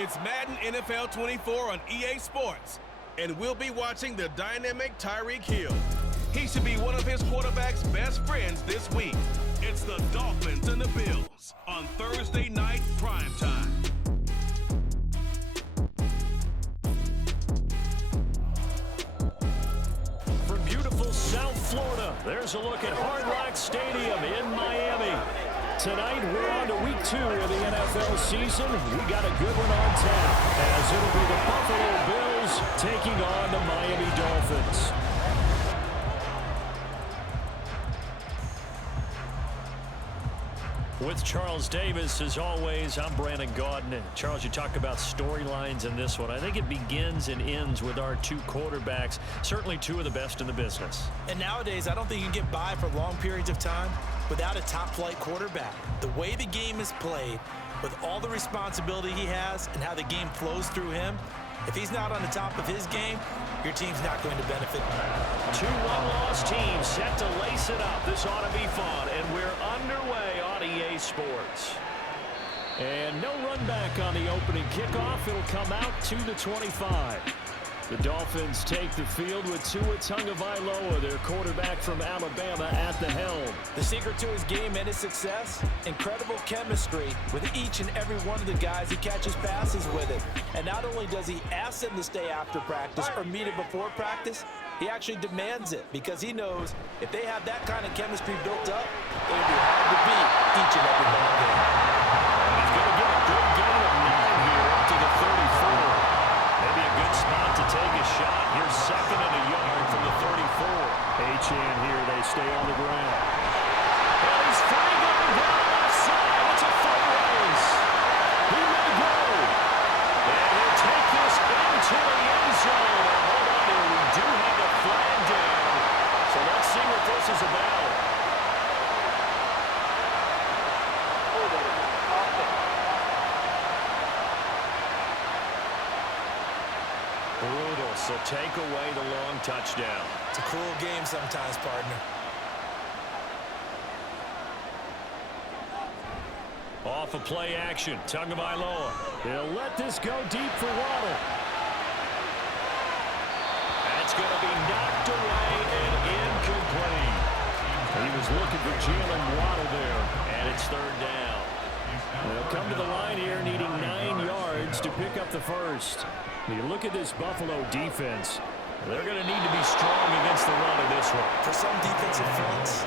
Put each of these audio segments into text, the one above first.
It's Madden NFL 24 on EA Sports, and we'll be watching the dynamic Tyreek Hill. He should be one of his quarterback's best friends this week. It's the Dolphins and the Bills on Thursday night primetime. From beautiful South Florida, there's a look at Hard Rock Stadium in Miami. Tonight, we're on to week 2 of the NFL season. We got a good one on tap, as it'll be the Buffalo Bills taking on the Miami Dolphins. With Charles Davis, as always, I'm Brandon Gaudin. And Charles, you talk about storylines in this one. I think it begins and ends with our two quarterbacks, certainly two of the best in the business. And nowadays, I don't think you can get by for long periods of time without a top-flight quarterback. The way the game is played, with all the responsibility he has and how the game flows through him, if he's not on the top of his game, your team's not going to benefit. 2 one-loss teams set to lace it up. This ought to be fun, and we're underway on EA Sports. And no run back on the opening kickoff. It'll come out to the 25. The Dolphins take the field with Tua Tagovailoa, their quarterback from Alabama, at the helm. The secret to his game and his success, incredible chemistry with each and every one of the guys he catches passes with it. And not only does he ask them to stay after practice or meet it before practice, he actually demands it because he knows if they have that kind of chemistry built up, it'll be hard to beat each and every ball game. He's going to get a good gain of 9 here up to the 34. Maybe a good spot to take a shot. Here's second and a yard from the 34. H-in here, they stay on the ground. And he's free going down the left side. It's a foot race. He may go. And he'll take this into the end zone. Hold on here, we do have a flag down. So let's see what this is about. Brutal, so take away the long touchdown. It's a cruel game sometimes, partner. Off of play action, Tagovailoa. He'll let this go deep for Waddle. That's going to be knocked away and incomplete. He was looking for Jalen Waddle there, and it's third down. They'll come to the line here needing 9 yards to pick up the first. You look at this Buffalo defense, they're going to need to be strong against the run in this one. For some defensive fronts,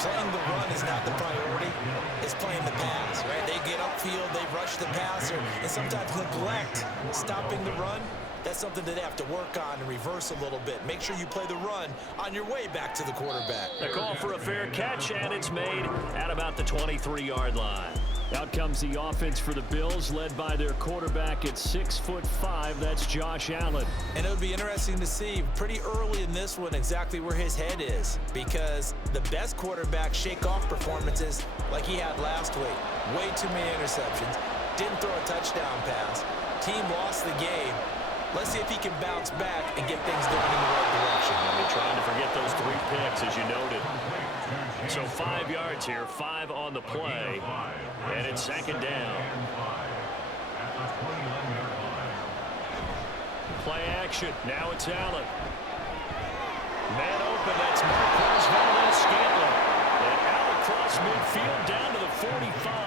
playing the run is not the priority. It's playing the pass, right? They get upfield, they rush the passer, and sometimes neglect stopping the run. That's something that they have to work on and reverse a little bit. Make sure you play the run on your way back to the quarterback. A call for a fair catch, and it's made at about the 23-yard line. Out comes the offense for the Bills, led by their quarterback at 6'5". That's Josh Allen. And it would be interesting to see pretty early in this one exactly where his head is, because the best quarterbacks shake off performances like he had last week. Way too many interceptions. Didn't throw a touchdown pass. Team lost the game. Let's see if he can bounce back and get things going in the right direction. Trying to forget those 3 picks, as you noted. So 5 yards here, 5 on the play, and it's second down. Play action, now it's Allen. Man open, that's Marquez Valdez-Scantling. And out across midfield down to the 45.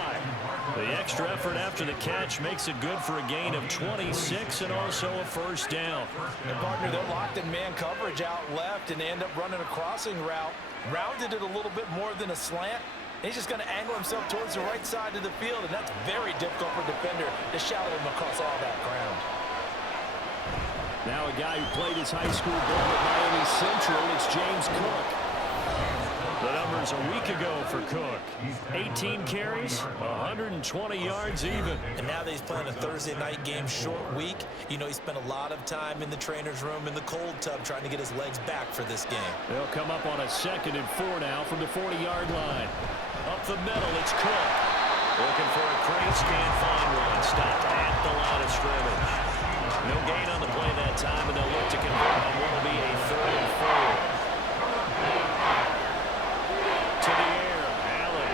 The extra effort after the catch makes it good for a gain of 26 and also a first down. And partner, they're locked in man coverage out left, and they end up running a crossing route. Rounded it a little bit more than a slant. He's just going to angle himself towards the right side of the field, and that's very difficult for a defender to shadow him across all that ground. Now a guy who played his high school ball at Miami Central, it's James Cook. The numbers a week ago for Cook. 18 carries, 120 yards even. And now that he's playing a Thursday night game, short week, you know he spent a lot of time in the trainer's room in the cold tub trying to get his legs back for this game. They'll come up on a 2nd and 4 now from the 40-yard line. Up the middle, it's Cook. Looking for a crease, can't find one. Stopped at the line of scrimmage. No gain on the play that time, and they'll look to convert on what will be a 3rd and 4. To the air, Allen.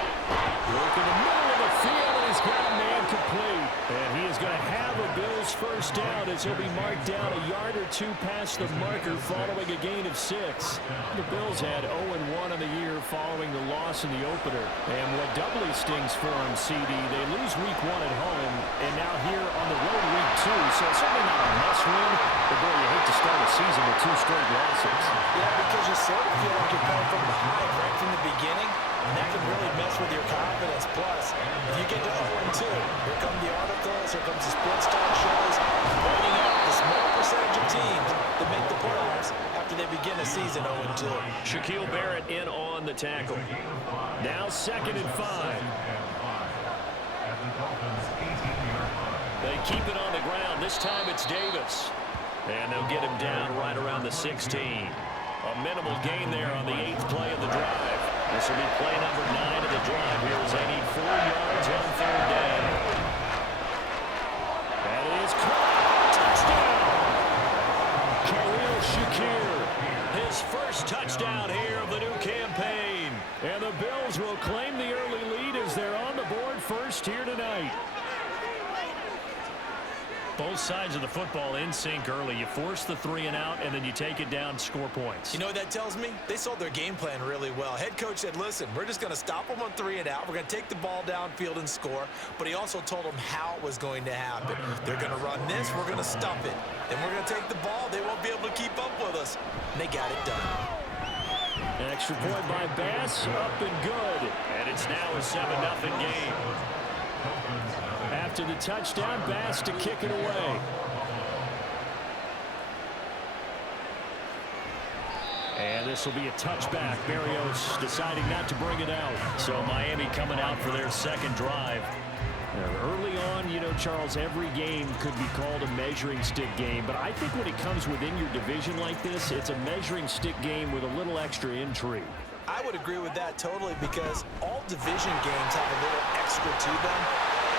Work in the middle of the field, and he's got a man complete. And he is going to have a Bills first down as he'll be marked down a yard or two past the marker following a gain of 6. The Bills had 0-1 in the year following the loss in the opener. And what doubly stings for them, CD, they lose week 1 at home, and now here on the road week 2. So it's certainly not a must-win, but boy, you hate to start a season with 2 straight losses. Yeah, because you sort of feel like you're going from behind right from the beginning, and that can really mess with your confidence. Plus, if you get to 0-2, here come the articles, here comes the sports talk shows, pointing out the small percentage of teams that make the playoffs after they begin a season 0-2. Shaquille Barrett in on the tackle. Now 2nd and 5. They keep it on the ground. This time it's Davis. And they'll get him down right around the 16. A minimal gain there on the 8th play of the drive. This will be play number 9 of the drive here as they need 4 yards on 3rd down. That is caught. Touchdown! Khalil Shakir, his first touchdown here of the new campaign. And the Bills will claim the early lead as they're on the board first here tonight. Both sides of the football in sync early. You force the 3 and out, and then you take it down, score points. You know what that tells me? They sold their game plan really well. Head coach said, listen, we're just going to stop them on 3 and out. We're going to take the ball downfield and score. But he also told them how it was going to happen. They're going to run this. We're going to stuff it. Then we're going to take the ball. They won't be able to keep up with us. And they got it done. An extra point by Bass, up and good. And it's now a 7-0 game. After the touchdown, Bass to kick it away. And this will be a touchback. Berrios deciding not to bring it out. So Miami coming out for their 2nd drive. Early on, you know, Charles, every game could be called a measuring stick game. But I think when it comes within your division like this, it's a measuring stick game with a little extra intrigue. I would agree with that totally because all division games have a little extra to them.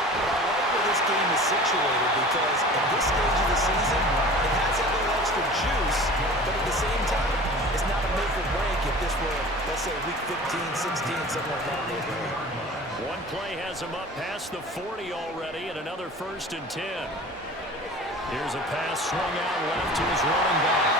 But I like where this game is situated because at this stage of the season, it has that little extra juice, but at the same time, it's not a make or break if this were, let's say, week 15, 16, something like that. One play has him up past the 40 already, and another 1st and 10. Here's a pass swung out left to his running back.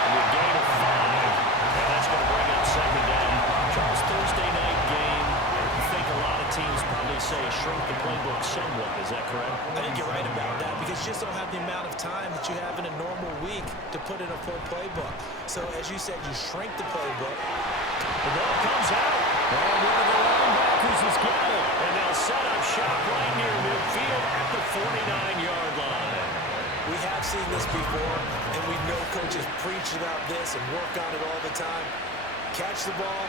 And a gain of 5, and that's going to bring up 2nd down. Charles, Thursday night game. I think a lot of teams probably say shrink the playbook somewhat. Is that correct? I think you're right about that because you just don't have the amount of time that you have in a normal week to put in a full playbook. So as you said, you shrink the playbook. The ball comes out. And one of the linebackers has got it. And they'll set up shop right near midfield at the 49-yard line. We have seen this before, and we know coaches preach about this and work on it all the time. Catch the ball.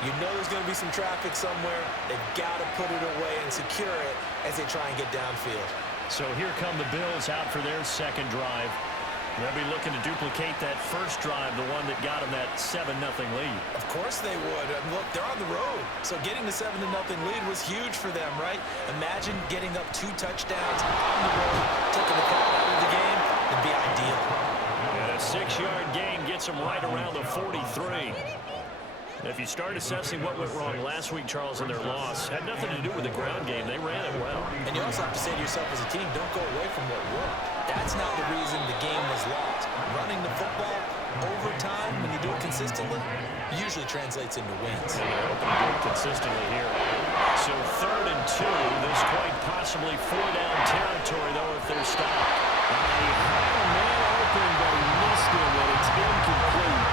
You know there's going to be some traffic somewhere. They've got to put it away and secure it as they try and get downfield. So here come the Bills out for their 2nd drive. They'll be looking to duplicate that first drive, the one that got them that 7-0 lead. Of course they would. And look, they're on the road. So getting the 7-0 lead was huge for them, right? Imagine getting up 2 touchdowns on the road, taking the crowd out of the game. It'd be ideal. And a 6-yard gain gets them right around the 43. If you start assessing what went wrong last week, Charles, in their loss, had nothing to do with the ground game. They ran it well. And you also have to say to yourself as a team, don't go away from what worked. That's not the reason the game was lost. Running the football over time, when you do it consistently, usually translates into wins. And they're hoping to do it consistently here. So 3rd and 2, this quite possibly 4-down territory, though, if they're stopped. He had a man open, but he missed him, and it's incomplete.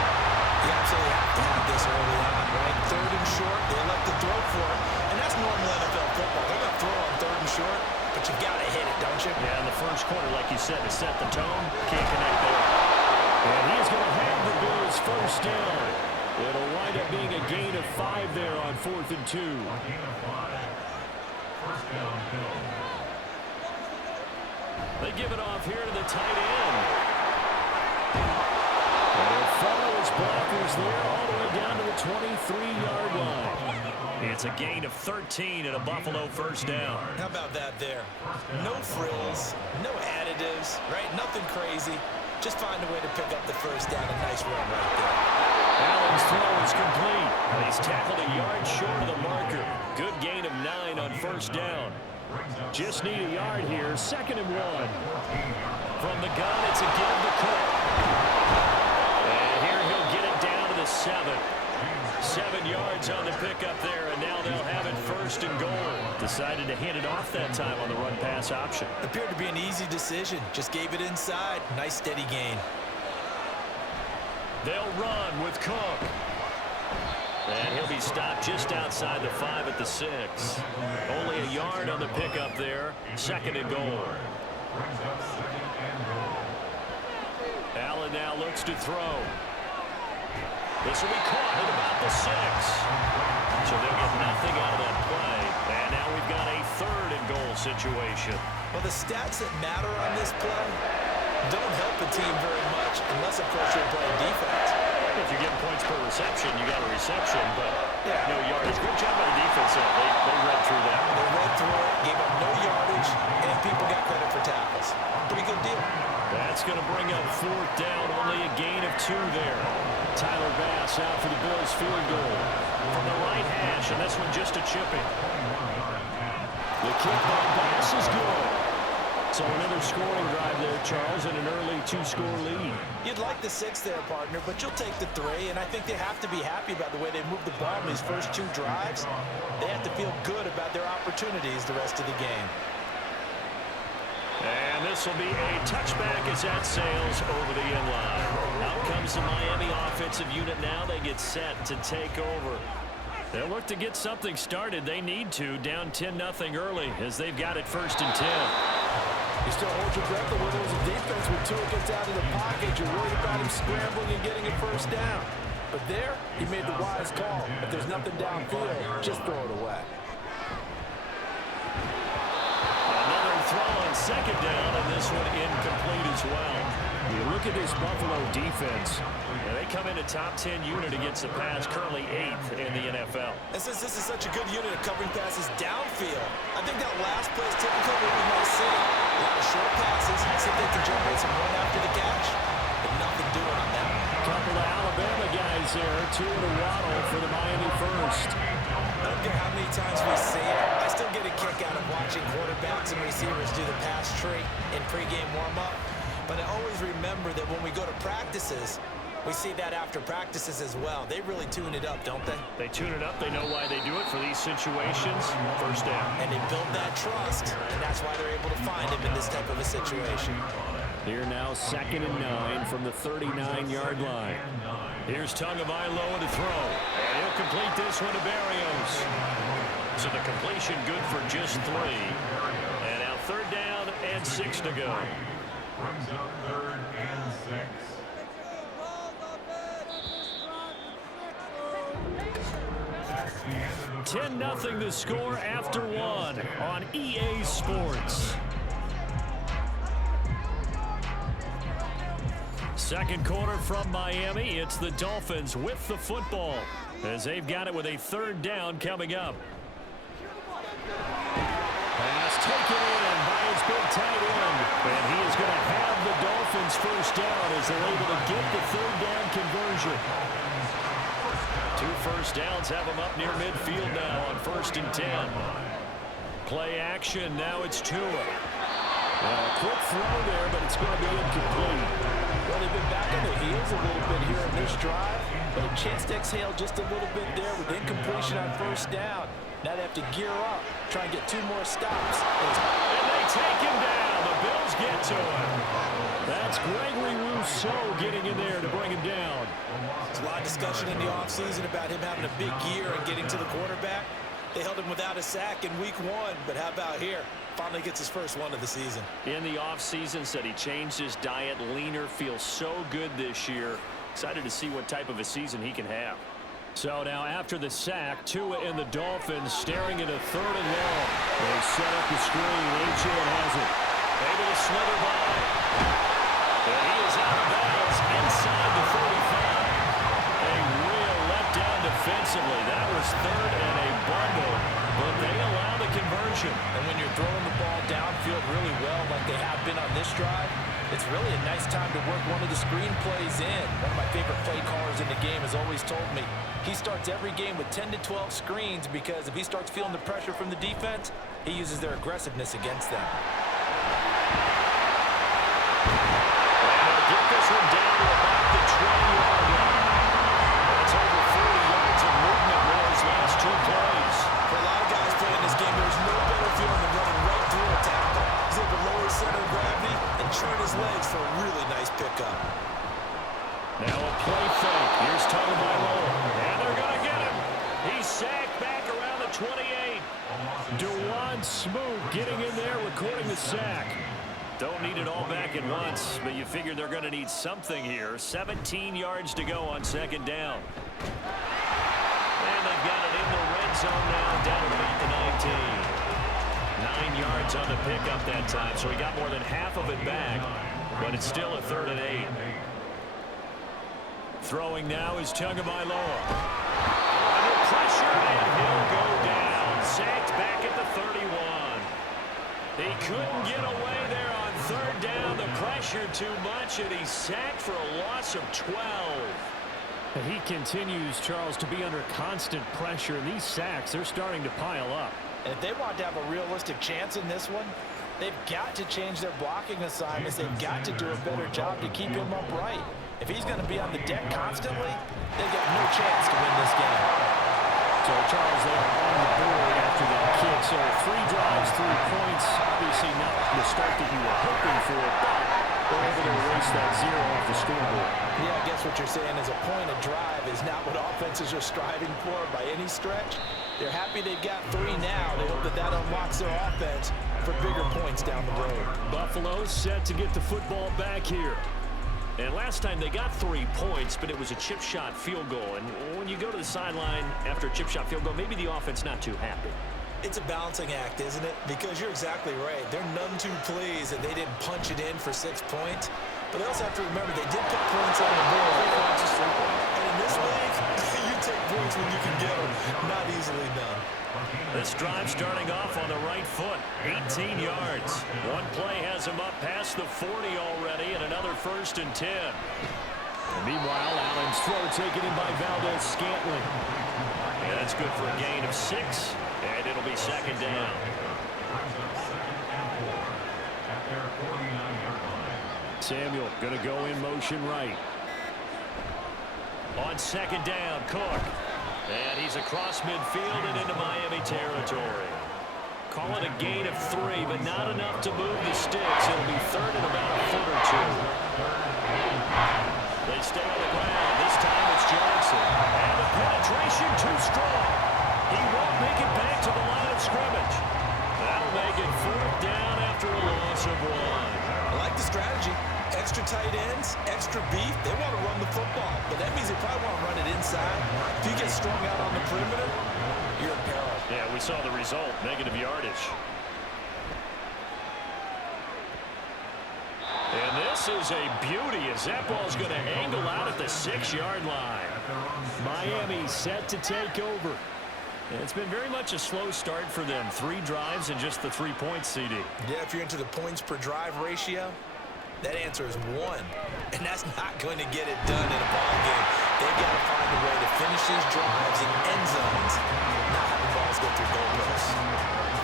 You absolutely have to have this early on, right? 3rd and short, they elect to throw for it. And that's normal NFL football. They're going to throw on 3rd and short, but you've got to hit it, don't you? Yeah, in the first quarter, like you said, to set the tone, can't connect there. And he's going to have the Bills first down. It'll wind up being a gain of 5 there on 4th and 2. They give it off here to the tight end. And they'll follow his blockers there all the way down to the 23-yard line. It's a gain of 13 and a Buffalo first down. How about that there? No frills, no additives, right? Nothing crazy. Just find a way to pick up the first down. A nice run right there. Allen's throw is complete. He's tackled a yard short of the marker. Good gain of 9 on first down. Just need a yard here. 2nd and 1. From the gun, it's a give to Cook. And here he'll get it down to the 7. 7 yards on the pickup there, and now they'll have it 1st and goal. Decided to hand it off that time on the run-pass option. Appeared to be an easy decision. Just gave it inside. Nice steady gain. They'll run with Cook. And he'll be stopped just outside the 5 at the 6. Only a yard on the pickup there. 2nd and goal. Allen now looks to throw. This will be caught at about the 6. So they'll get nothing out of that play. And now we've got a 3rd and goal situation. Well, the stats that matter on this play don't help the team very much unless, of course, you're playing defense. If you're getting points per reception, you got a reception, but no yardage. Great job by the defense. They read through that. They read through it, gave up no yardage, and people got credit for tackles. Pretty good deal. That's going to bring up 4th down. Only a gain of 2 there. Tyler Bass out for the Bills field goal from the right hash, and this one just a chipping. The kick by Bass is good. So another scoring drive there, Charles, and an early 2-score lead. You'd like the 6 there, partner, but you'll take the 3, and I think they have to be happy about the way they moved the ball in these first 2 drives. They have to feel good about their opportunities the rest of the game. And this will be a touchback as that sails over the end line. Out comes the Miami offensive unit now. They get set to take over. They'll look to get something started. They need to. Down 10-0 early as they've got it 1st and 10. You still hold your breath when there's a defense when Tua gets out of the pocket. You're worried about him scrambling and getting a 1st down. But there, he made the wise call. If there's nothing downfield, just throw it away. Another throw on 2nd down, and this one incomplete as well. You look at this Buffalo defense, and they come in a top 10 unit against the pass, currently 8th in the NFL. And since this is such a good unit of covering passes downfield, I think that last play is typical of what we might see. A lot of short passes, see if they can generate some run after the catch, but nothing doing on that. Couple of Alabama guys there, 2 in a waddle for the Miami 1st. I don't care how many times we see it. I still get a kick out of watching quarterbacks and receivers do the pass tree in pregame warm-up. But I always remember that when we go to practices, we see that after practices as well. They really tune it up, don't they? They tune it up. They know why they do it for these situations. 1st down. And they build that trust, and that's why they're able to find him in this type of a situation. Here now 2nd and 9 from the 39-yard line. Here's Tagovailoa to throw. And he'll complete this one to Barrios. So the completion good for just 3. And now 3rd down and 6 to go. Brings up 3rd and 6. 10-0 the score after 1 on EA Sports. 2nd quarter from Miami. It's the Dolphins with the football as they've got it with a 3rd down coming up. Pass taken in by his big tight end. And he is going to have the Dolphins 1st down as they're able to get the 3rd down conversion. 2 1st downs have them up near midfield now on 1st and 10. Play action. Now it's Tua. Quick throw there, but it's going to be incomplete. Well, they've been back on their heels a little bit here in this drive, but a chance to exhale just a little bit there with incompletion on 1st down. Now they have to gear up, try and get 2 more stops. And they take him down. The Bills get to him. That's Gregory Rousseau getting in there to bring him down. There's a lot of discussion in the offseason about him having a big year and getting to the quarterback. They held him without a sack in week 1, but how about here? Finally gets his first one of the season. In the offseason, said he changed his diet, leaner, feels so good this year. Excited to see what type of a season he can have. So now after the sack, Tua and the Dolphins staring at a 3rd and long. They set up the screen. H.N. has it. Able to slither by. And he is out of bounds inside the 35. A real letdown defensively. That was 3rd and a bundle. But they allow the conversion. And when you're throwing the ball downfield really well like they have been on this drive, It's really a nice time to work one of the screen plays in. One of my favorite play callers in the game has always told me he starts every game with 10 to 12 screens because if he starts feeling the pressure from the defense, he uses their aggressiveness against them. Get this one down to about the 20-yard line. That's over 40 yards of movement with those last two plays. For a lot of guys playing this game, there's no better feeling than running right through a tackle. He's able to lower his center of gravity and turn his legs for a really nice pickup. Now a play fake. Here's Tagovailoa. And they're going to get him. He's sacked back around the 28. Dewan Smoot getting in there, recording the sack. Don't need it all back at once, but you figure they're going to need something here. 17 yards to go on second down. And they've got it in the red zone now, down about the 19. 9 yards on the pickup that time, so he got more than half of it back, but it's still a 3rd and 8. Throwing now is Tagovailoa. Under pressure, and he'll go down. Sacked back at the 31. He couldn't get away there on 3rd down. The pressure too much, and he's sacked for a loss of 12. He continues, Charles, to be under constant pressure. These sacks, they're starting to pile up. And if they want to have a realistic chance in this one, they've got to change their blocking assignments. They've got to do a better job to keep him upright. If he's going to be on the deck constantly, they've got no chance to win this game. So, Charles, they're on the board after that kick. So, 3 drives, 3 points. Obviously not the start that you were hoping for, but they're able to erase that 0 off the scoreboard. Yeah, I guess what you're saying is a point of drive is not what offenses are striving for by any stretch. They're happy they've got 3 now. They hope that that unlocks their offense for bigger points down the road. Buffalo set to get the football back here. And last time they got 3 points, but it was a chip shot field goal. And when you go to the sideline after a chip shot field goal, maybe the offense not too happy. It's a balancing act, isn't it? Because you're exactly right. They're none too pleased that they didn't punch it in for 6 points. But they also have to remember they did put points on the board. And in this league, you take points when you can get them. Not easily done. This drive starting off on the right foot. 18 yards. One play has him up past the 40 already, and another 1st and 10. And meanwhile, Allen's throw taken in by Valdez-Scantling. Yeah, that's good for a gain of 6, and it'll be 2nd down. Samuel going to go in motion right. On 2nd down, Cook. And he's across midfield and into Miami territory. Call it a gain of 3, but not enough to move the sticks. It'll be 3rd and about a foot or 2. They stay on the ground. This time it's Johnson. And the penetration too strong. He won't make it back to the line of scrimmage. That'll make it 4th down after a loss of 1. I like the strategy. Extra tight ends, extra beef. They want to run the football, but that means they probably want to run it inside. If you get strung out on the perimeter, you're in peril. Yeah, we saw the result, negative yardage. And this is a beauty as that ball's going to angle out at the 6-yard line. Miami set to take over. And it's been very much a slow start for them. 3 drives and just the 3 points, CD. Yeah, if you're into the points per drive ratio, that answer is 1. And that's not going to get it done in a ball game. They've got to find a way to finish these drives in end zones, not having balls go through goalposts.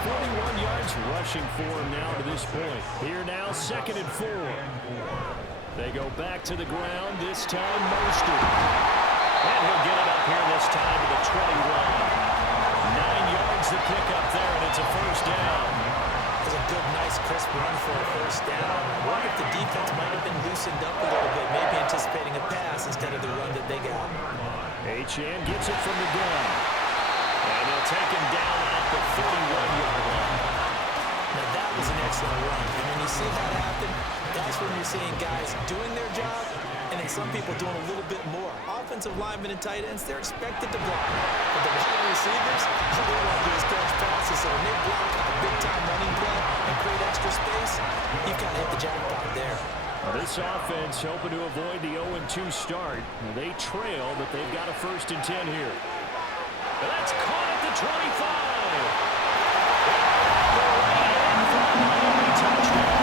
41 yards rushing for him now to this point. Here now, 2nd and 4. They go back to the ground, this time Mostert. And he'll get it up here this time to the 21. 9 yards to pick up there, and it's a 1st down. It's a good, nice, crisp run for a 1st down. I wonder if the defense might have been loosened up a little bit, maybe anticipating a pass instead of the run that they got. Achane gets it from the gun. And they'll take him down at the 41-yard line. Now that was an excellent run. And when you see that happen, that's when you're seeing guys doing their job and then some people doing a little bit more. Offensive linemen and tight ends, they're expected to block. But the wide receivers, all they want to do is catch passes. So when they block a big-time running play and create extra space, you've got to hit the jackpot there. This offense hoping to avoid the 0-2 start. They trail, but they've got a 1st and 10 here. That's caught at the 25. Touchdown.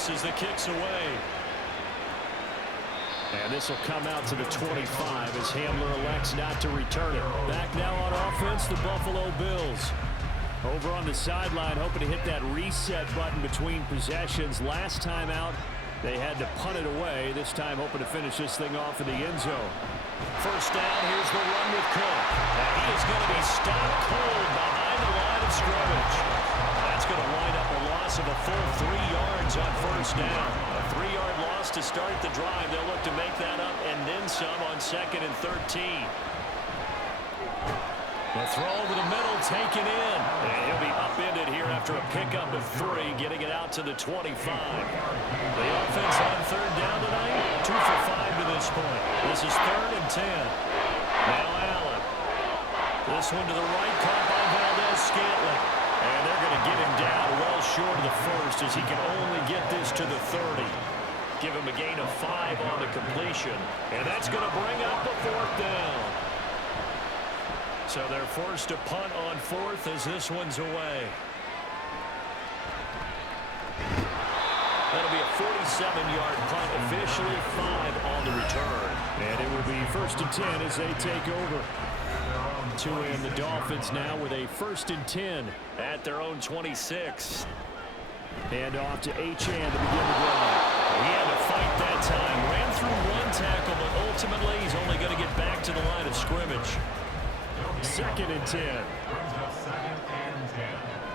loose as the kick's away. And this will come out to the 25 as Hamler elects not to return it. Back now on offense, the Buffalo Bills. Over on the sideline, hoping to hit that reset button between possessions. Last time out, they had to punt it away. This time hoping to finish this thing off in the end zone. First down, here's the run with Cook. And he is going to be stopped cold behind the line of scrimmage. That's going to wind up a loss of a full 3 yards on first down. A 3-yard loss to start the drive. They'll look to make that up and then some on 2nd and 13. The throw over the middle, taken in. And he'll be upended here after a pickup of 3, getting it out to the 25. The offense on third down tonight, 2 for 5 to this point. This is 3rd and 10. Now Allen. This one to the right, caught by Valdez-Scantling. And they're going to get him down well short of the first as he can only get this to the 30. Give him a gain of 5 on the completion. And that's going to bring up the 4th down. So they're forced to punt on 4th as this one's away. That'll be a 47-yard punt, officially 5 on the return. And it will be 1st and 10 as they take over. And the Dolphins now with a 1st and 10 at their own 26. And off to Achane to begin the drive. He had to fight that time. Ran through 1 tackle, but ultimately he's only going to get back to the line of scrimmage. 2nd and 10.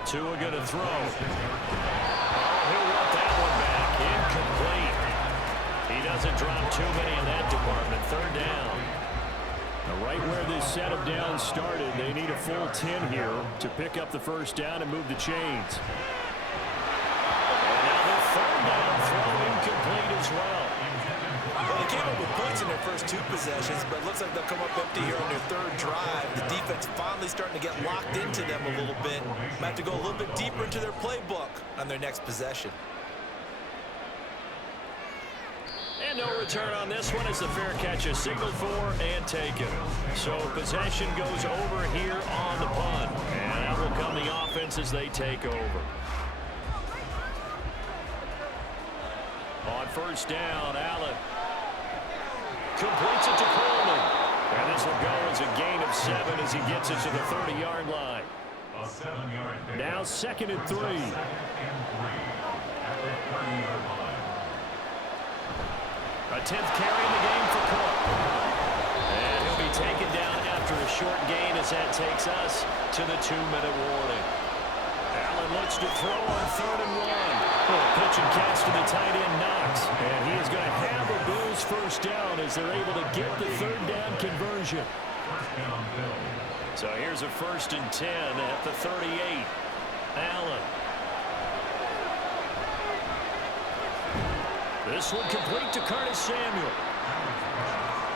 Tua going to throw. He'll want that one back. Incomplete. He doesn't drop too many in that department. 3rd down. Now right where this set of downs started, they need a full 10 here to pick up the 1st down and move the chains. And now the 3rd down throw incomplete as well. Well, they came up with points in their first 2 possessions, but it looks like they'll come up empty here on their 3rd drive. The defense finally starting to get locked into them a little bit. Might have to go a little bit deeper into their playbook on their next possession. And no return on this one as the fair catch is signaled for and taken. So possession goes over here on the punt. And that will come the offense as they take over. On 1st down, Allen completes it to Coleman. And this will go as a gain of 7 as he gets it to the 30-yard line. Now 2nd and 3. A 10th carry in the game for Cook. And he'll be taken down after a short gain as that takes us to the 2-minute warning. Allen looks to throw on 3rd and 1. Pitch and catch to the tight end Knox. And he is going to have a Bills 1st down as they're able to get the 3rd down conversion. So here's a 1st and 10 at the 38. Allen. This one complete to Curtis Samuel.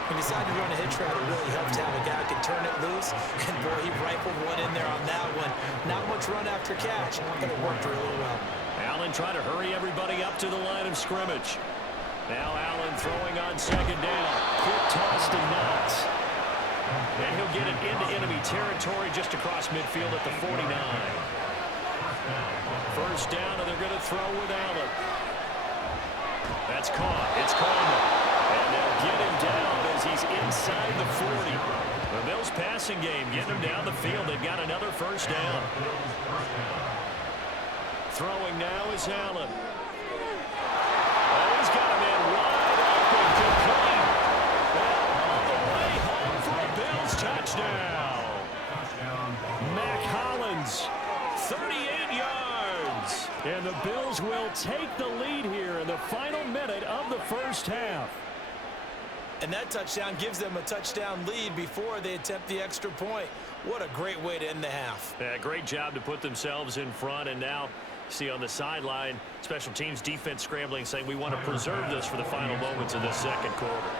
He decided to run a hitch route. It really helped to have a guy who could turn it loose. And boy, he rifled one in there on that one. Not much run after catch, but it worked really well. Allen trying to hurry everybody up to the line of scrimmage. Now Allen throwing on 2nd down. Quick toss to Knox. And he'll get it into enemy territory just across midfield at the 49. 1st down, and they're going to throw with Allen. That's caught. It's Coleman. And they'll get him down as he's inside the 40. The Bills passing game getting him down the field. They've got another 1st down. Throwing now is Allen. Oh, he's got a man wide open. Complete. All the way home for a Bills touchdown. Mac Hollins. 38 yards. And the Bills will take the lead here in the final minute of the 1st half. And that touchdown gives them a touchdown lead before they attempt the extra point. What a great way to end the half. Yeah, great job to put themselves in front. And now, see on the sideline, special teams defense scrambling, saying we want to preserve this for the final moments of this 2nd quarter.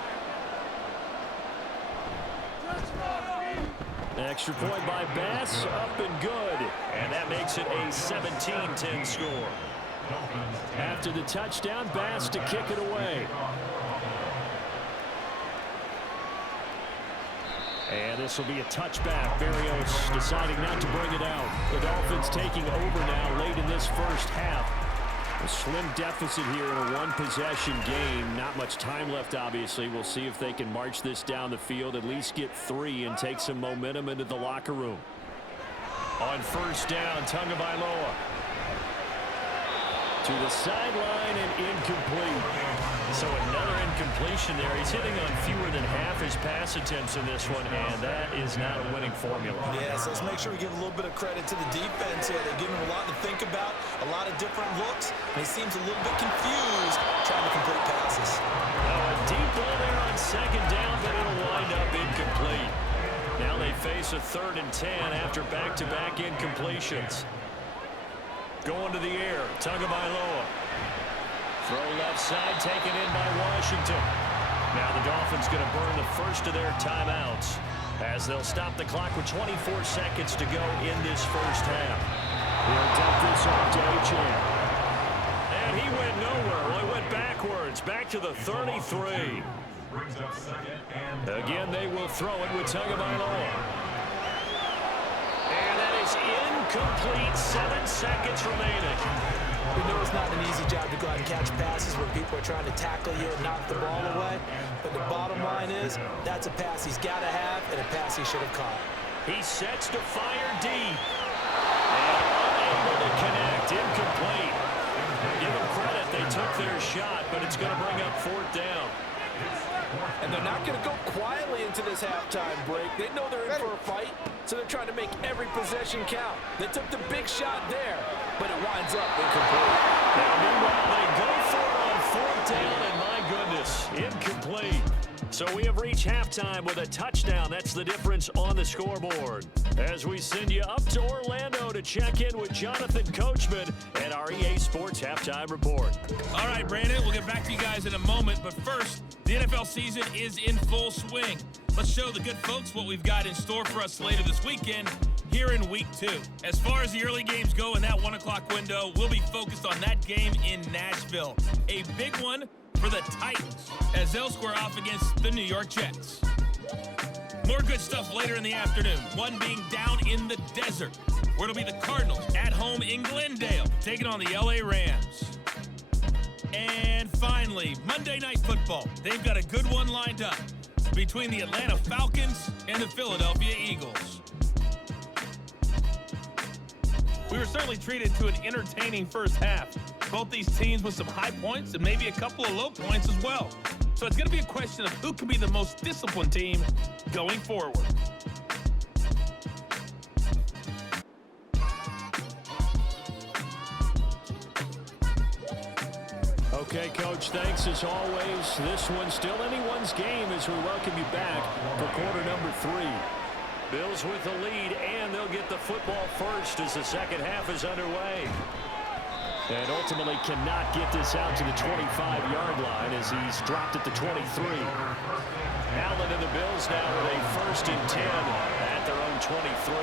Extra point by Bass, up and good. And that makes it a 17-10 score. After the touchdown, Bass to kick it away. And this will be a touchback. Berrios deciding not to bring it out. The Dolphins taking over now late in this 1st half. A slim deficit here in a one-possession game. Not much time left, obviously. We'll see if they can march this down the field, at least get 3, and take some momentum into the locker room. On first down, Tagovailoa. To the sideline and incomplete. So another incompletion there. He's hitting on fewer than half his pass attempts in this one, and that is not a winning formula. Yeah, so let's make sure we give a little bit of credit to the defense here. They're giving him a lot to think about, a lot of different looks, and he seems a little bit confused trying to complete passes. Now a deep ball there on second down, but it'll wind up incomplete. Now they face a 3rd and 10 after back-to-back incompletions. Going to the air, Tagovailoa. Throw left side, taken in by Washington. Now the Dolphins going to burn the first of their timeouts as they'll stop the clock with 24 seconds to go in this first half. He'll dump this off to Achane. And he went nowhere. Well, he went backwards, back to the 33. Again, they will throw it with Tagovailoa. And that is incomplete. 7 seconds remaining. We know it's not an easy job to go out and catch passes where people are trying to tackle you and knock the ball away. But the bottom line is, that's a pass he's got to have and a pass he should have caught. He sets to fire deep. And unable to connect. Incomplete. Give them credit. They took their shot, but it's going to bring up 4th down. And they're not going to go quietly into this halftime break. They know they're in for a fight, so they're trying to make every possession count. They took the big shot there, but it winds up incomplete. Now, meanwhile, they go for it on 4th down, and my goodness, incomplete. So we have reached halftime with a touchdown. That's the difference on the scoreboard. As we send you up to Orlando to check in with Jonathan Coachman and our EA Sports Halftime Report. All right, Brandon, we'll get back to you guys in a moment. But first, the NFL season is in full swing. Let's show the good folks what we've got in store for us later this weekend here in Week 2. As far as the early games go in that 1 o'clock window, we'll be focused on that game in Nashville. A big one for the Titans as they'll square off against the New York Jets. More good stuff later in the afternoon, one being down in the desert, where it'll be the Cardinals at home in Glendale, taking on the LA Rams. And finally, Monday Night Football. They've got a good one lined up between the Atlanta Falcons and the Philadelphia Eagles. We were certainly treated to an entertaining first half. Both these teams with some high points and maybe a couple of low points as well. So it's going to be a question of who can be the most disciplined team going forward. Okay, Coach, thanks as always. This one's still anyone's game as we welcome you back for quarter number 3. Bills with the lead, and they'll get the football first as the second half is underway. And ultimately cannot get this out to the 25-yard line as he's dropped at the 23. Allen and the Bills now with a 1st and 10 at their own 23.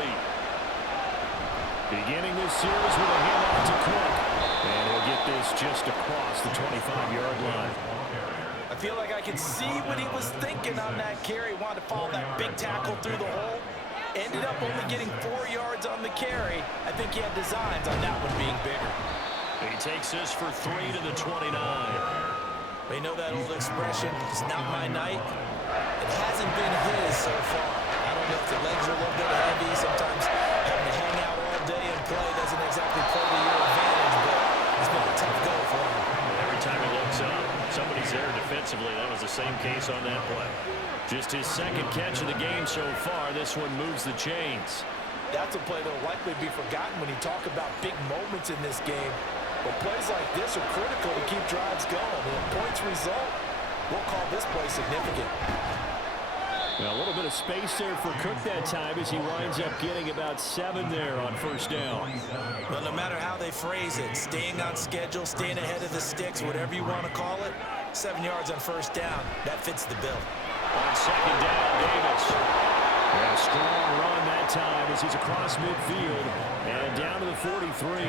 Beginning this series with a handoff to Cook. And he'll get this just across the 25-yard line. I feel like I can see what he was thinking on that carry. Wanted to follow that big tackle through the hole. Ended up only getting 4 yards on the carry. I think he had designs on that one being bigger. He takes this for 3 to the 29. They know that old expression, it's not my night. It hasn't been his so far. I don't know if the legs are a little bit heavy. Sometimes having to hang out all day and play doesn't exactly play to your advantage, but it's been a tough go for him. Every time he looks up, somebody's there defensively. That was the same case on that play. Just his 2nd catch of the game so far. This one moves the chains. That's a play that will likely be forgotten when you talk about big moments in this game. But plays like this are critical to keep drives going. And if points result, we'll call this play significant. Now, a little bit of space there for Cook that time as he winds up getting about 7 there on 1st down. Well, no matter how they phrase it, staying on schedule, staying ahead of the sticks, whatever you want to call it, 7 yards on 1st down, that fits the bill. On 2nd down, Davis. And a strong run that time as he's across midfield and down to the 43.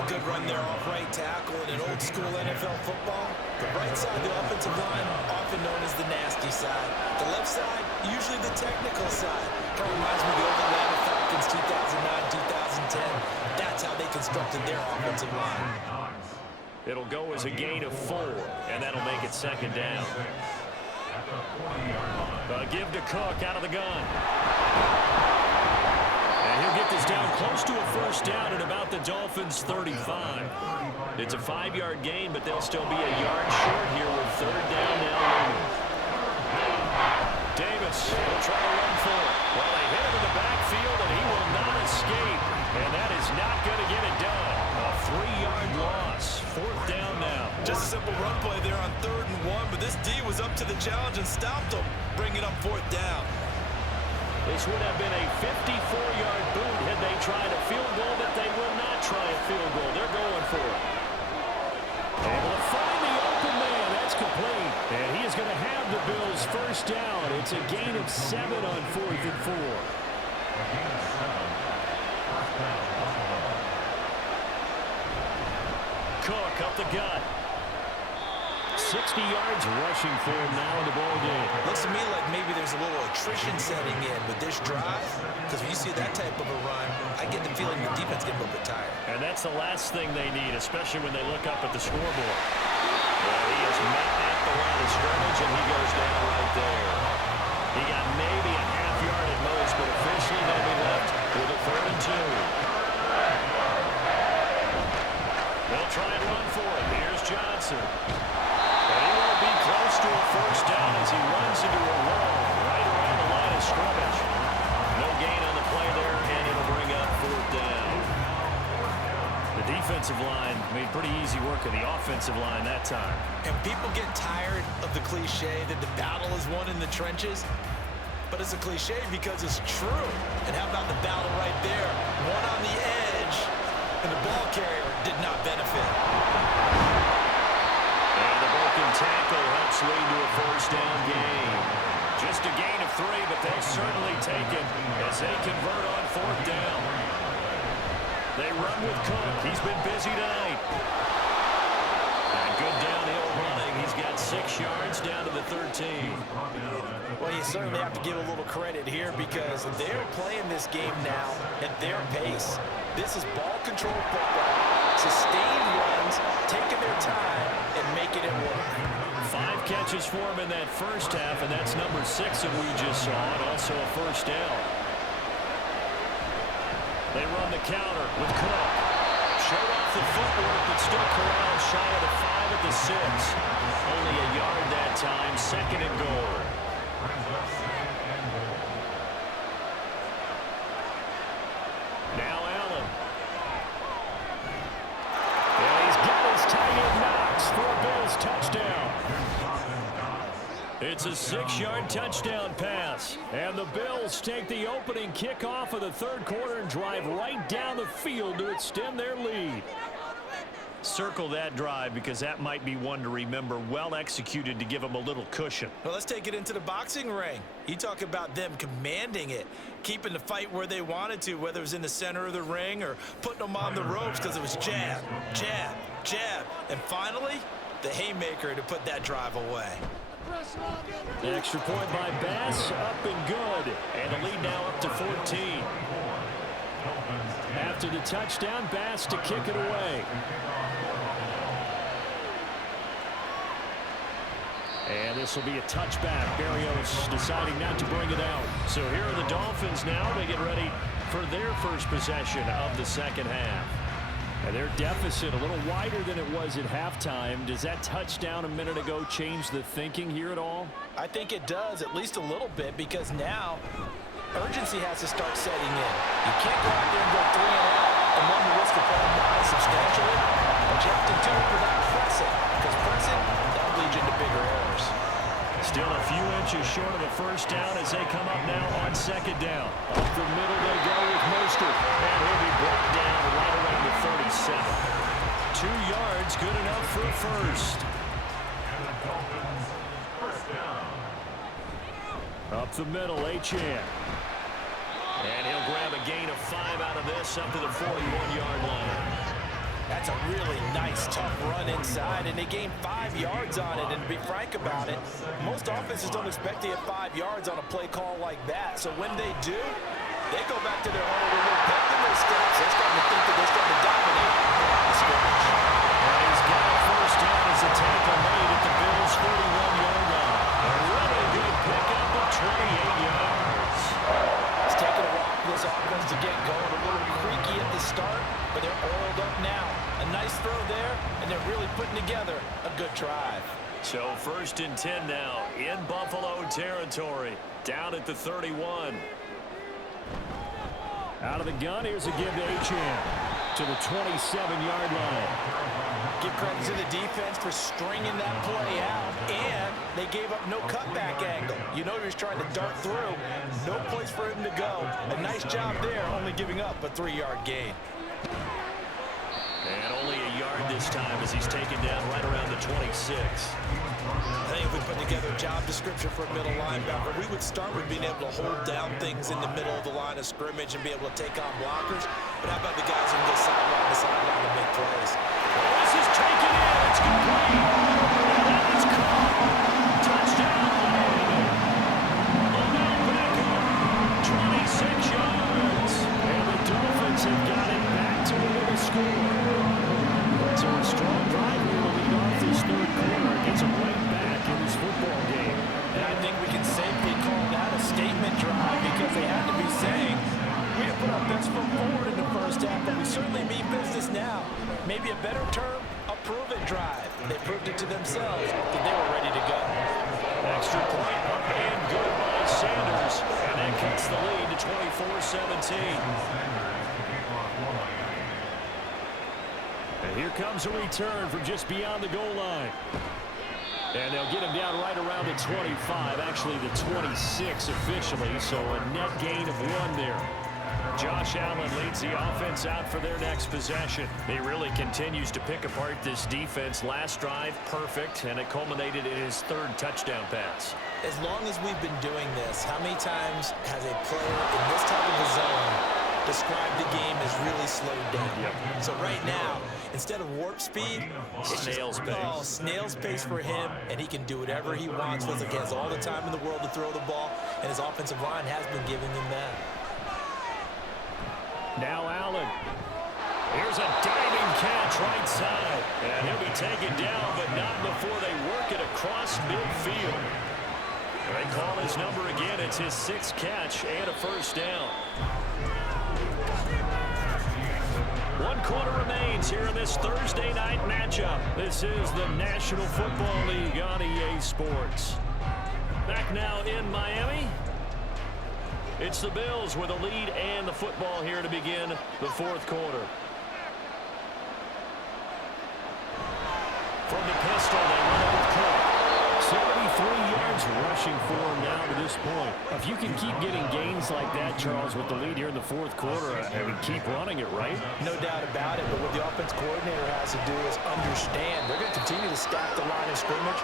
A good run there off right tackle in an old school NFL football. The right side of the offensive line, often known as the nasty side. The left side, usually the technical side. Kind of reminds me of the old Atlanta Falcons 2009, 2010. That's how they constructed their offensive line. It'll go as a gain of 4, and that'll make it second down. Give to Cook out of the gun. And he'll get this down close to a first down at about the Dolphins' 35. It's a 5-yard gain, but they'll still be a yard short here with third down now looming. Davis will try to run for it. Well, they hit him in the backfield, and he will not escape. And that is not going to get it done. A 3-yard loss. Fourth down now. Just a simple run play there on 3rd and 1, but this D was up to the challenge and stopped him, bringing up 4th down. This would have been a 54-yard boot had they tried a field goal, but they will not try a field goal. They're going for it. Able to find the open man. That's complete. And he is going to have the Bills' first down. It's a gain of 7 on 4th and 4. Cook up the gut. 60 yards rushing for him now in the ball game. Looks to me like maybe there's a little attrition setting in with this drive, because when you see that type of a run, I get the feeling the defense getting a little bit tired. And that's the last thing they need, especially when they look up at the scoreboard. Well, he is met at the line of scrimmage, and he goes down right there. He got maybe a half yard at most, but officially they'll be left with a 3rd and 2. They'll try and run for it. Here's Johnson. And he won't be close to a first down as he runs into a wall right around the line of scrimmage. No gain on the play there, and it'll bring up 4th down. The defensive line made pretty easy work of the offensive line that time. And people get tired of the cliche that the battle is won in the trenches. But it's a cliche because it's true. And how about the battle right there? One on the edge, and the ball carrier did not benefit. And the broken tackle helps lead to a first down gain. Just a gain of 3, but they'll certainly take it as they convert on 4th down. They run with Cook. He's been busy tonight. And good downhill running. He's got 6 yards down to the 13. Well, you certainly have to give a little credit here because they're playing this game now at their pace. This is ball control football, sustained runs, taking their time, and making it work. 5 catches for him in that first half, and that's number 6 that we just saw, and also a first down. They run the counter with Cook. Showed off the footwork, but still corralled shy of the 5 at the 6. Only a yard that time, 2nd and goal. Now Allen. And he's got his tight end Knox for a Bills touchdown. It's a 6-yard touchdown pass. And the Bills take the opening kickoff of the 3rd quarter and drive right down the field to extend their lead. Circle that drive because that might be one to remember. Well executed to give them a little cushion. Well, let's take it into the boxing ring. You talk about them commanding it, keeping the fight where they wanted to, whether it was in the center of the ring or putting them on the ropes because it was jab, jab, jab. And finally, the haymaker to put that drive away. The extra point by Bass, up and good. And the lead now up to 14. After the touchdown, Bass to kick it away. And this will be a touchback. Berrios deciding not to bring it out. So here are the Dolphins now. They get ready for their first possession of the second half. And their deficit a little wider than it was at halftime. Does that touchdown a minute ago change the thinking here at all? I think it does, at least a little bit, because now urgency has to start setting in. You can't go out there and go 3 and out and run the risk of falling behind substantially, but you have to do it without pressing, because pressing, that'll lead you into bigger errors. Still a few inches short of the first down as they come up now on 2nd down. Up the middle they go with Mostert, and he'll be brought down right around the 37. 2 yards, good enough for a first. Up the middle, Achane. And he'll grab a gain of 5 out of this up to the 41-yard line. That's a really nice, tough run inside, and they gained 5 yards on it. And to be frank about it, most offenses don't expect to get 5 yards on a play call like that. So when they do, they go back to their huddle with a little pep in their steps. They're starting to think that they're starting to dominate the scrimmage. And he's got together a good drive. So 1st and 10 now in Buffalo territory, down at the 31. Out of the gun, here's a give to Achane to the 27-yard line. Give credit to the defense for stringing that play out, and they gave up no cutback angle. You know he was trying to dart through. No place for him to go. A nice job there, only giving up a 3-yard gain. And only a yard this time as he's taken down right around the 26. I think if we put together a job description for a middle linebacker, we would start with being able to hold down things in the middle of the line of scrimmage and be able to take on blockers. But how about the guys who can go sideline to sideline and make plays? This is taken in. It's complete. And it's caught. Touchdown. Odell Beckham, 26 yards. And the Dolphins have got it back to a little score. So a strong drive here to lead off this third quarter. Gets them right back in this football game. And I think we can safely call that a statement drive because they had to be saying, we have put our best foot forward in the first half, but we certainly mean business now. Maybe a better term, a prove-it drive. They proved it to themselves that they were ready to go. Extra point up and good by Sanders. And that cuts the lead to 24-17. And here comes a return from just beyond the goal line. And they'll get him down right around the 25, actually the 26 officially, so a net gain of 1 there. Josh Allen leads the offense out for their next possession. He really continues to pick apart this defense. Last drive, perfect, and it culminated in his 3rd touchdown pass. As long as we've been doing this, how many times has a player in this type of a zone described the game as really slowed down? Yep. So right now, instead of warp speed, it's snail's pace. Oh, snail's pace for him, and he can do whatever he wants. Feels like he has all the time in the world to throw the ball, and his offensive line has been giving him that. Now Allen. Here's a diving catch right side. And he'll be taken down, but not before they work it across midfield. They call his number again. It's his 6th catch and a 1st down. 1 quarter remains here in this Thursday night matchup. This is the National Football League on EA Sports. Back now in Miami. It's the Bills with a lead and the football here to begin the 4th quarter. From the pistol, they run it with Cook. 73 yards rushing for him now to this point. If you can keep getting gains like that, Charles, with the lead here in the 4th quarter, I mean, keep running it, right? No doubt about it, but what the offense coordinator has to do is understand they're going to continue to stack the line of scrimmage.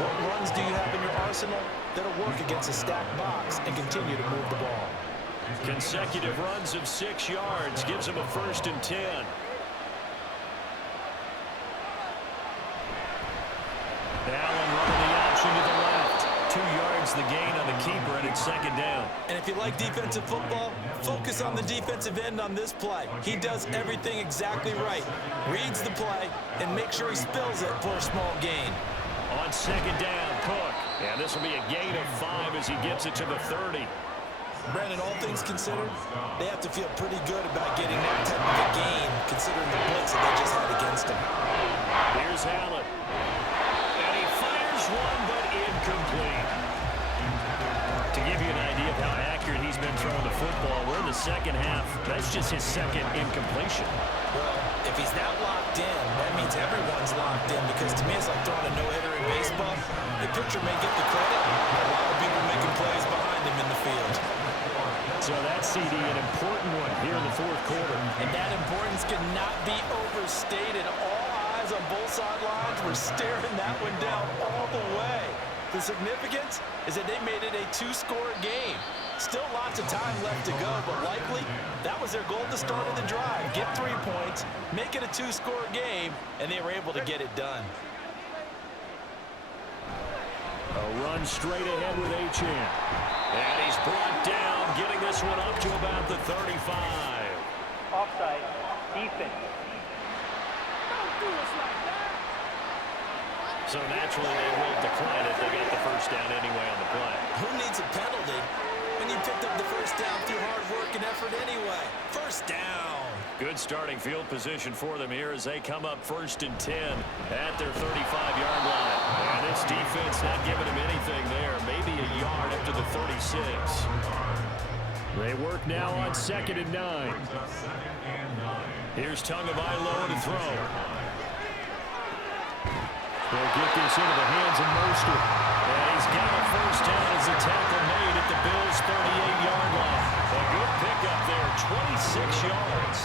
What runs do you have in your arsenal that'll work against a stacked box and continue to move the ball? Consecutive runs of 6 yards gives him a 1st and 10. Allen running the option to the left. 2 yards the gain on the keeper, and it's 2nd down. And if you like defensive football, focus on the defensive end on this play. He does everything exactly right. Reads the play and make sure he spills it for a small gain. On 2nd down, Cook. And this will be a gain of 5 as he gets it to the 30. Brandon, all things considered, they have to feel pretty good about getting that type of a gain considering the blitz that they just had against him. Here's Allen. And he fires one, but incomplete. To give you an idea of how accurate he's been throwing the football, we're in the 2nd half. That's just his 2nd incompletion. Well, if he's not locked in, that means everyone's locked in because to me it's like throwing a no-hitter in baseball. The pitcher may get the credit, but a lot of people making plays behind him in the field. So that's, CD, an important one here in the 4th quarter. And that importance cannot be overstated. All eyes on both sidelines were staring that one down all the way. The significance is that they made it a 2-score game. Still lots of time left to go, but likely that was their goal at the start of the drive. Get 3 points, make it a 2-score game, and they were able to get it done. A run straight ahead with Achane. And he's brought down, getting this one up to about the 35. Offside, defense. So naturally they will decline it. They got the 1st down anyway on the play. Who needs a penalty when you picked up the first down through hard work and effort anyway. First down. Good starting field position for them here as they come up 1st and 10 at their 35-yard line. And this defense not giving them anything there. Maybe a yard up to the 36. They work now on 2nd and 9. Here's Tagovailoa to throw. They'll get this into the hands of Mostert. And he's got a first down as the tackle made at the Bills' 38-yard line. A good pickup there, 26 yards.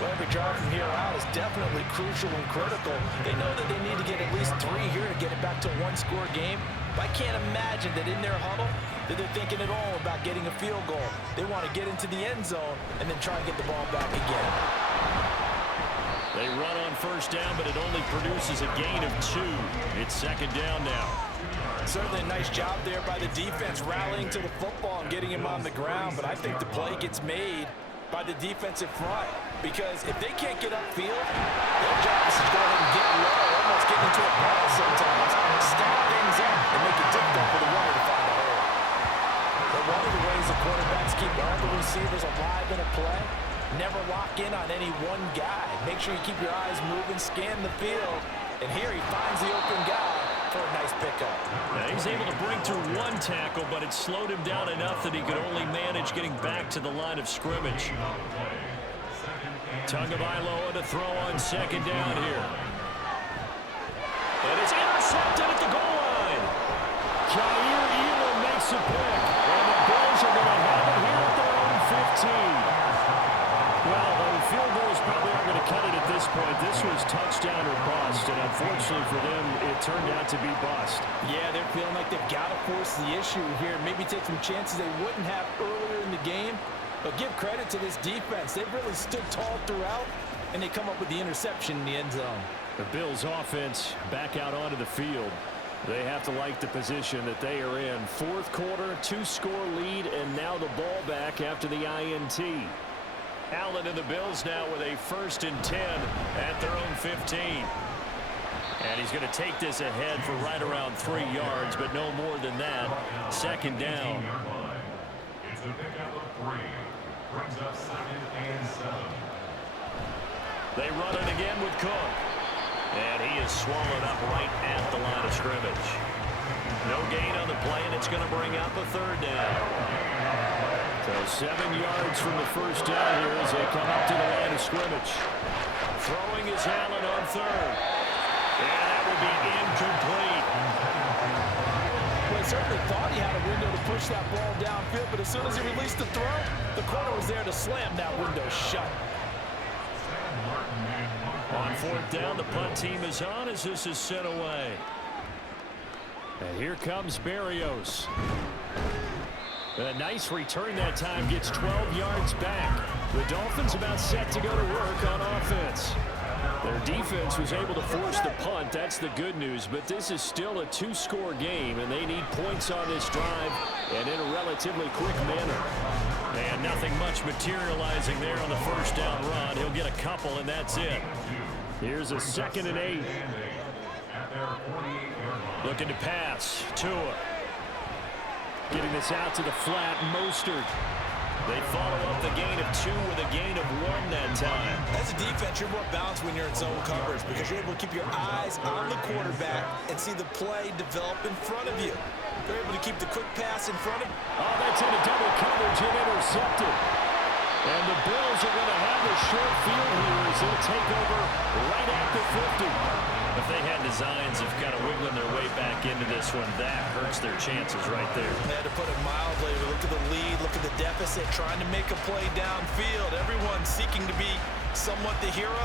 Well, every drive from here out is definitely crucial and critical. They know that they need to get at least 3 here to get it back to a one-score game. But I can't imagine that in their huddle that they're thinking at all about getting a field goal. They want to get into the end zone and then try and get the ball back again. They run on first down, but it only produces a gain of 2. It's 2nd down now. Certainly a nice job there by the defense rallying to the football and getting him on the ground. But I think the play gets made by the defensive front because if they can't get upfield, their job is to go ahead and get low, almost get into a ball sometimes, stack things up, and make it difficult for the runner to find a hole. But one of the ways the quarterbacks keep all the receivers alive in a play, never lock in on any one guy. Make sure you keep your eyes moving, scan the field, and here he finds the open guy for a nice pickup. Now he's able to bring through 1 tackle, but it slowed him down enough that he could only manage getting back to the line of scrimmage. Tagovailoa to throw on 2nd down here. And it's intercepted at the goal line. Jair Elam makes a pick, and the Bills are going to have it here at their own 15. Well, the field goals probably aren't going to cut it at this point. This was touchdown or bust, and unfortunately for them, it turned out to be bust. Yeah, they're feeling like they've got to force the issue here. Maybe take some chances they wouldn't have earlier in the game. But give credit to this defense. They've really stood tall throughout, and they come up with the interception in the end zone. The Bills' offense back out onto the field. They have to like the position that they are in. 4th quarter, 2-score lead, and now the ball back after the INT. Allen and the Bills now with a 1st and 10 at their own 15. And he's going to take this ahead for right around 3 yards, but no more than that. 2nd down. It's a pickup of 3. Brings up 2nd and 7. They run it again with Cook. And he is swallowed up right at the line of scrimmage. No gain on the play, and it's going to bring up a 3rd down. So 7 yards from the first down here as they come up to the line of scrimmage. Throwing is Allen on 3rd. And that will be incomplete. Well, he certainly thought he had a window to push that ball downfield, but as soon as he released the throw, the corner was there to slam that window shut. On 4th down, the punt team is on as this is sent away. And here comes Berrios. A nice return that time, gets 12 yards back. The Dolphins about set to go to work on offense. Their defense was able to force the punt. That's the good news, but this is still a 2-score game, and they need points on this drive and in a relatively quick manner. And nothing much materializing there on the first down run. He'll get a couple, and that's it. Here's a 2nd and 8. Looking to pass. Tua. Getting this out to the flat, Mostert. They follow up the gain of 2 with a gain of 1 that time. As a defense, you're more balanced when you're in zone coverage because you're able to keep your eyes on the quarterback and see the play develop in front of you. They're able to keep the quick pass in front of you. Oh, that's into double coverage and intercepted. And the Bills are going to have a short field here as they'll take over right at the 50. If they had designs of kind of wiggling their way back into this one, that hurts their chances right there. They had to put it mildly. Look at the lead, look at the deficit, trying to make a play downfield. Everyone seeking to be somewhat the hero.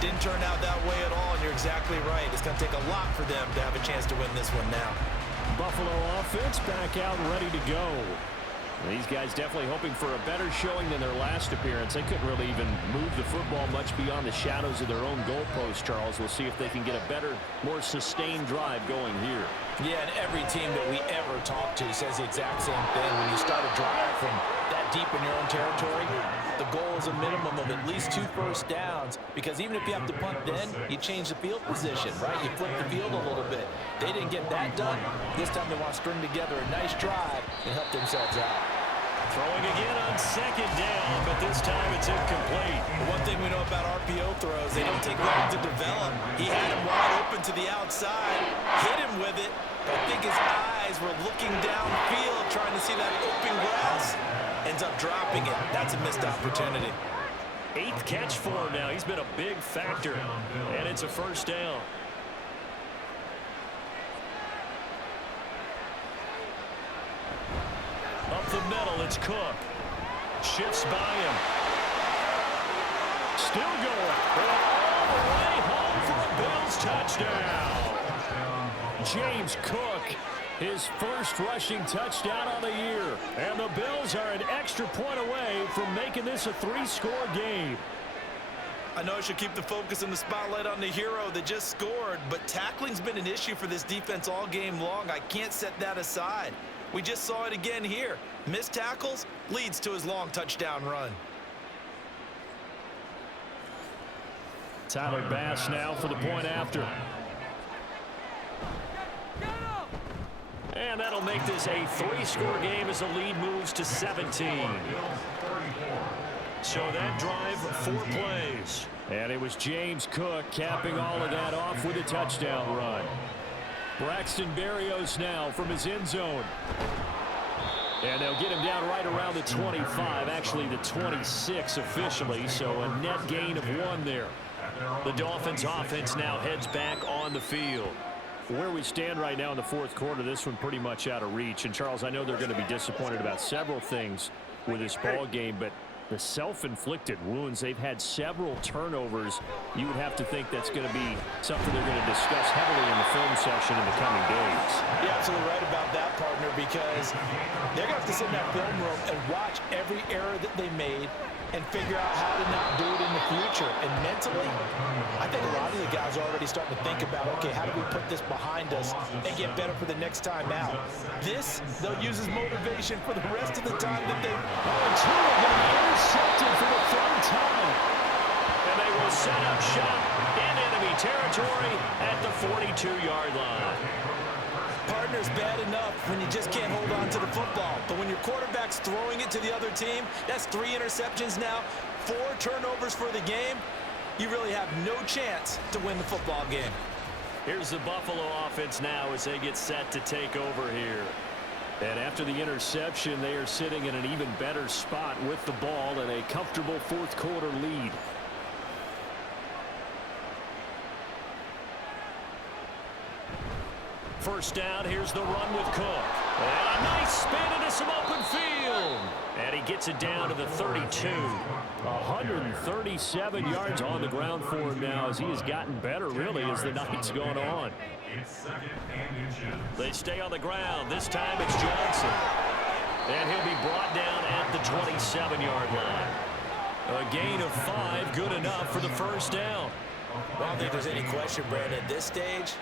Didn't turn out that way at all, and you're exactly right. It's going to take a lot for them to have a chance to win this one now. Buffalo offense back out and ready to go. These guys definitely hoping for a better showing than their last appearance. They couldn't really even move the football much beyond the shadows of their own goalpost, Charles. We'll see if they can get a better, more sustained drive going here. Yeah, and every team that we ever talk to says the exact same thing. When you start a drive from that deep in your own territory, the goal is a minimum of at least 2 first downs, because even if you have to punt then, you change the field position, right? You flip the field a little bit. They didn't get that done. This time they want to string together a nice drive and help themselves out. Throwing again on second down, but this time it's incomplete. One thing we know about RPO throws, they don't take long to develop. He had him wide open to the outside, hit him with it, but I think his eyes were looking downfield trying to see that open grass. Ends up dropping it. That's a missed opportunity. 8th catch for him now. He's been a big factor, and it's a first down. Up the middle, it's Cook. Shifts by him. Still going. All the way home for a Bills touchdown. James Cook, his first rushing touchdown on the year. And the Bills are an extra point away from making this a 3-score game. I know I should keep the focus and the spotlight on the hero that just scored, but tackling's been an issue for this defense all game long. I can't set that aside. We just saw it again here. Missed tackles leads to his long touchdown run. Tyler Bass now for the point after. And that'll make this a 3-score game as the lead moves to 17. So that drive, 4 plays. And it was James Cook capping all of that off with a touchdown run. Braxton Berrios now from his end zone. And they'll get him down right around the 25, actually the 26 officially, so a net gain of 1 there. The Dolphins offense now heads back on the field. Where we stand right now in the 4th quarter, this one pretty much out of reach. And Charles, I know they're going to be disappointed about several things with this ball game, but the self-inflicted wounds, they've had several turnovers. You would have to think that's going to be something they're going to discuss heavily in the film session in the coming days. You're absolutely right about that, partner, because they're going to have to sit in that film room and watch every error that they made and figure out how to not do it in the future. And mentally, I think a lot of the guys are already starting to think about, okay, how do we put this behind us and get better for the next time out? This, they'll use as motivation for the rest of the time that they... Two are going to be intercepted for the 3rd time. And they will set up shop in enemy territory at the 42-yard line. Partner's bad enough when you just can't hold on to the football. But when your quarterback's throwing it to the other team, that's 3 interceptions now, 4 turnovers for the game. You really have no chance to win the football game. Here's the Buffalo offense now as they get set to take over here. And after the interception, they are sitting in an even better spot with the ball and a comfortable 4th quarter lead. First down, here's the run with Cook. And a nice spin into some open field. And he gets it down to the 32. 137 yards on the ground for him now as he has gotten better, really, as the night's gone on. They stay on the ground. This time it's Johnson. And he'll be brought down at the 27-yard line. A gain of 5, good enough for the first down. Well, I don't think there's any question, Brandon. At this stage,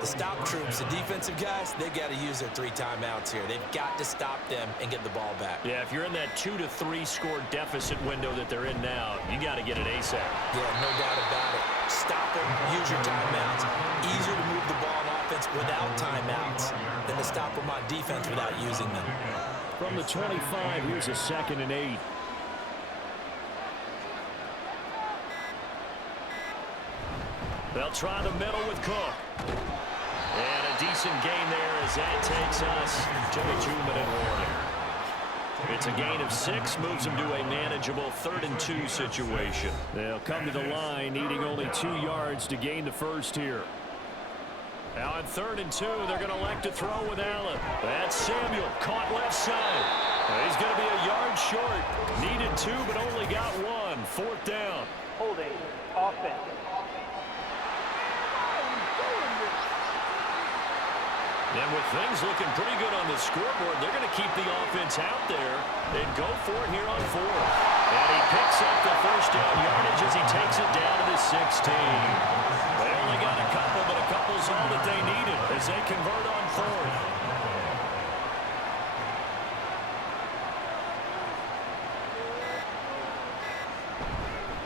the stop troops, the defensive guys, they've got to use their 3 timeouts here. They've got to stop them and get the ball back. Yeah, if you're in that 2 to 3 score deficit window that they're in now, you got to get it ASAP. Yeah, no doubt about it. Stop them, use your timeouts. Easier to move the ball on offense without timeouts than to stop them on defense without using them. From the 25, here's a 2nd and 8. They'll try the middle with Cook. And a decent gain there as that takes us to the 2-minute warning. It's a gain of 6, moves them to a manageable 3rd and 2 situation. They'll come to the line, needing only 2 yards to gain the first here. Now on 3rd and 2, they're going to elect to throw with Allen. That's Samuel, caught left side. He's going to be a yard short. Needed 2, but only got 1. 4th down. Holding, offense. And with things looking pretty good on the scoreboard, they're going to keep the offense out there and go for it here on 4th. And he picks up the first down yardage as he takes it down to the 16. They only got a couple, but a couple's all that they needed as they convert on 4th.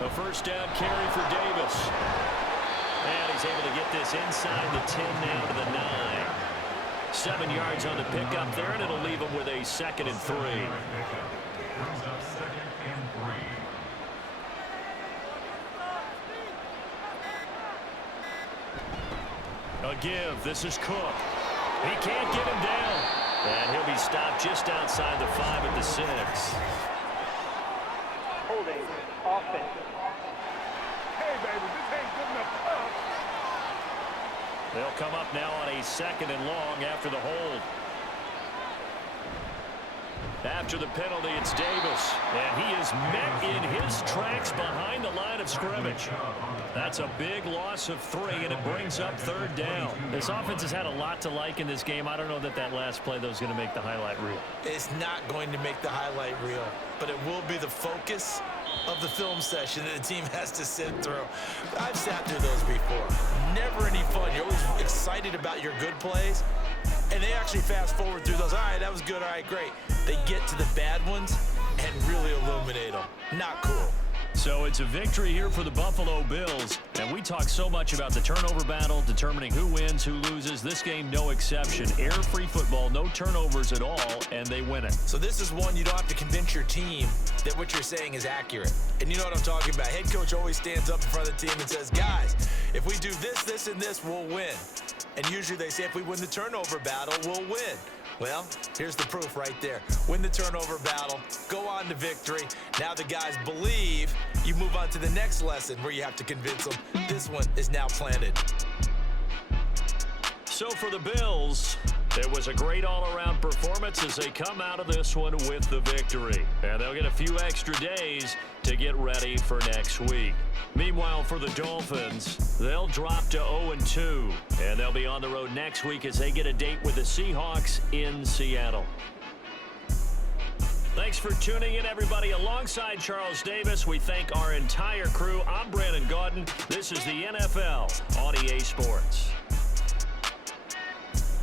A first down carry for Davis. And he's able to get this inside the 10 now to the 9. 7 yards on the pickup there, and it'll leave them with a 2nd and 3. Brings up 2nd and 3. A give. This is Cook. He can't get him down. And he'll be stopped just outside the 5 at the 6. Holding. Offense. Hey, baby, this ain't good enough for us. They'll come up now on a 2nd and long after the hold. After the penalty, it's Davis, and he is met in his tracks behind the line of scrimmage. That's a big loss of 3, and it brings up 3rd down. This offense has had a lot to like in this game. I don't know that last play, though, is going to make the highlight reel. It's not going to make the highlight reel, but it will be the focus of the film session that the team has to sit through. I've sat through those before. Never any fun. You're always excited about your good plays, and they actually fast forward through those. All right, that was good. All right, great. They get to the bad ones and really illuminate them. Not cool. So it's a victory here for the Buffalo Bills. And we talk so much about the turnover battle, determining who wins, who loses. This game, no exception. Error-free football, no turnovers at all, and they win it. So this is one you don't have to convince your team that what you're saying is accurate. And you know what I'm talking about. Head coach always stands up in front of the team and says, guys, if we do this, this, and this, we'll win. And usually they say if we win the turnover battle, we'll win. Well, here's the proof right there. Win the turnover battle, go on to victory. Now the guys believe. You move on to the next lesson where you have to convince them. This one is now planted. So for the Bills, it was a great all-around performance as they come out of this one with the victory. And they'll get a few extra days to get ready for next week. Meanwhile, for the Dolphins, they'll drop to 0-2, and they'll be on the road next week as they get a date with the Seahawks in Seattle. Thanks for tuning in, everybody. Alongside Charles Davis, we thank our entire crew. I'm Brandon Gaudin. This is the NFL on EA Sports.